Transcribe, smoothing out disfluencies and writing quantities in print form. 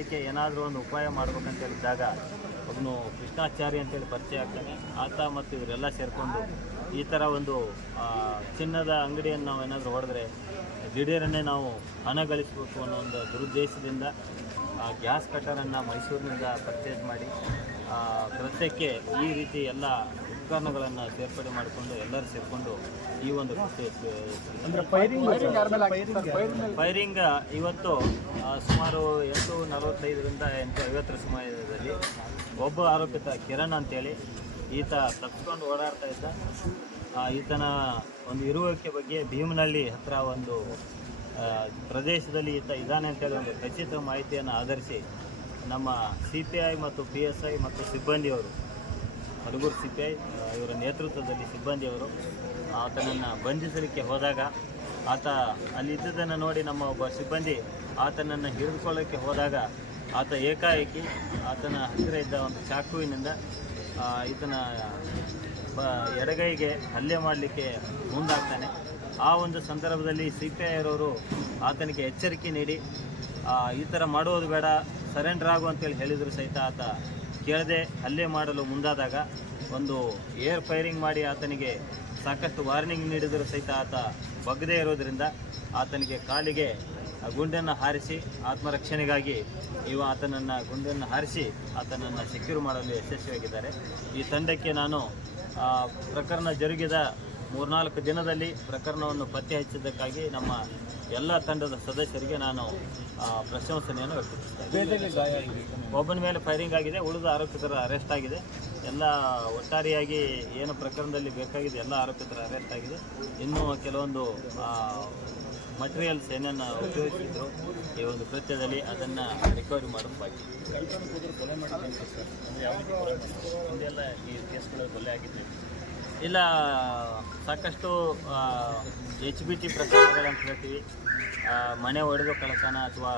ಮಾಡಲಿಕ್ಕೆ ಏನಾದರೂ ಒಂದು ಉಪಾಯ ಮಾಡ್ಬೇಕಂತ ಹೇಳಿದಾಗ ಒಬ್ಬನು ಕೃಷ್ಣಾಚಾರಿ ಅಂತೇಳಿ ಪರಿಚಯ ಆಗ್ತಾನೆ. ಆತ ಮತ್ತು ಇವರೆಲ್ಲ ಸೇರಿಕೊಂಡು ಈ ಥರ ಒಂದು ಚಿನ್ನದ ಅಂಗಡಿಯನ್ನು ನಾವು ಏನಾದರೂ ಹೊಡೆದ್ರೆ ದಿಢೀರನ್ನೇ ನಾವು ಹಣ ಗಳಿಸಬೇಕು ಅನ್ನೋ ಒಂದು ದುರುದ್ದೇಶದಿಂದ ಗ್ಯಾಸ್ ಕಟ್ಟರನ್ನು ಮೈಸೂರಿನಿಂದ ಪರ್ಚೇಸ್ ಮಾಡಿ ಕೃತ್ಯಕ್ಕೆ ಈ ರೀತಿ ಎಲ್ಲ ಉಪಕರಣಗಳನ್ನು ಸೇರ್ಪಡೆ ಮಾಡಿಕೊಂಡು ಎಲ್ಲರೂ ಸೇರಿಕೊಂಡು ಈ ಒಂದು ಫೈರಿಂಗ್ ಇವತ್ತು ಸುಮಾರು 8:45ರಿಂದ 8:50 ಸಮಯದಲ್ಲಿ ಒಬ್ಬ ಆರೋಪಿತ ಕಿರಣ್ ಅಂತೇಳಿ ಈತ ತಪ್ಪಿಕೊಂಡು ಓಡಾಡ್ತಾ ಇದ್ದ. ಈತನ ಒಂದು ಇರುವಿಕೆ ಬಗ್ಗೆ ಭೀಮನಹಳ್ಳಿ ಹತ್ತಿರ ಒಂದು ಪ್ರದೇಶದಲ್ಲಿ ಈತ ಇದ್ದಾನೆ ಅಂತೇಳಿ ಒಂದು ಖಚಿತ ಮಾಹಿತಿಯನ್ನು ಆಧರಿಸಿ ನಮ್ಮ CPI ಮತ್ತು PSI ಮತ್ತು ಸಿಬ್ಬಂದಿಯವರು, ಹಲಗೂರು CPI ಇವರ ನೇತೃತ್ವದಲ್ಲಿ ಸಿಬ್ಬಂದಿಯವರು ಆತನನ್ನು ಬಂಧಿಸಲಿಕ್ಕೆ ಹೋದಾಗ ಆತ ಅಲ್ಲಿದ್ದದನ್ನು ನೋಡಿ ನಮ್ಮ ಒಬ್ಬ ಸಿಬ್ಬಂದಿ ಆತನನ್ನು ಹಿಡಿದುಕೊಳ್ಳೋಕ್ಕೆ ಹೋದಾಗ ಆತ ಏಕಾಏಕಿ ಆತನ ಹತ್ತಿರ ಇದ್ದ ಒಂದು ಚಾಕುವಿನಿಂದ ಈತನ ಎಡಗೈಗೆ ಹಲ್ಲೆ ಮಾಡಲಿಕ್ಕೆ ಮುಂದಾಗ್ತಾನೆ. ಆ ಒಂದು ಸಂದರ್ಭದಲ್ಲಿ CPI ಅವರವರು ಆತನಿಗೆ ಎಚ್ಚರಿಕೆ ನೀಡಿ ಈ ಥರ ಮಾಡುವುದು ಬೇಡ, ಸರೆಂಡರ್ ಆಗು ಅಂತೇಳಿ ಹೇಳಿದರೂ ಸಹಿತ ಆತ ಕೇಳದೆ ಹಲ್ಲೆ ಮಾಡಲು ಮುಂದಾದಾಗ ಒಂದು ಏರ್ ಫೈರಿಂಗ್ ಮಾಡಿ ಆತನಿಗೆ ಸಾಕಷ್ಟು ವಾರ್ನಿಂಗ್ ನೀಡಿದರೂ ಸಹಿತ ಆತ ಬಗ್ಗದೇ ಇರೋದರಿಂದ ಆತನಿಗೆ ಕಾಲಿಗೆ ಗುಂಡನ್ನು ಹಾರಿಸಿ ಆತ್ಮರಕ್ಷಣೆಗಾಗಿ ಆತನನ್ನು ಗುಂಡನ್ನು ಹಾರಿಸಿ ಆತನನ್ನು ಸೆಕ್ಯೂರ್ ಮಾಡಲು ಯಶಸ್ವಿಯಾಗಿದ್ದಾರೆ. ಈ ತಂಡಕ್ಕೆ ನಾನು ಪ್ರಕರಣ ಜರುಗಿದ 3-4 ದಿನದಲ್ಲಿ ಪ್ರಕರಣವನ್ನು ಪತ್ತೆ ಹಚ್ಚಿದ್ದಕ್ಕಾಗಿ ನಮ್ಮ ಎಲ್ಲ ತಂಡದ ಸದಸ್ಯರಿಗೆ ನಾನು ಪ್ರಶಂಸನೆಯನ್ನು ವ್ಯಕ್ತಪಡಿಸುತ್ತೇನೆ. ಒಬ್ಬನ ಮೇಲೆ ಫೈರಿಂಗ್ ಆಗಿದೆ, ಉಳಿದ ಆರೋಪಿತರ ಅರೆಸ್ಟ್ ಆಗಿದೆ. ಎಲ್ಲ ಒಟ್ಟಾರೆಯಾಗಿ ಏನು ಪ್ರಕರಣದಲ್ಲಿ ಬೇಕಾಗಿದೆ ಎಲ್ಲ ಆರೋಪಿತರ ಅರೆಸ್ಟ್ ಆಗಿದೆ. ಇನ್ನೂ ಕೆಲವೊಂದು ಮಟೀರಿಯಲ್ಸ್ ಏನನ್ನು ಉಪಯೋಗಿಸಿದ್ರು ಈ ಒಂದು ಕೃತ್ಯದಲ್ಲಿ ಅದನ್ನು ರಿಕವರಿ ಮಾಡೋದು ಬಾಕಿ. ಹಿಂದೆಲ್ಲ ಈ ಕೇಸ್ಗಳು ಕೊಲೆ ಆಗಿದ್ದೆ ಇಲ್ಲ, ಸಾಕಷ್ಟು HBT ಪ್ರಕರಣಗಳಂತ ಹೇಳ್ತೀವಿ, ಮನೆ ಒಡೆದು ಕಳ್ಳತನ ಅಥವಾ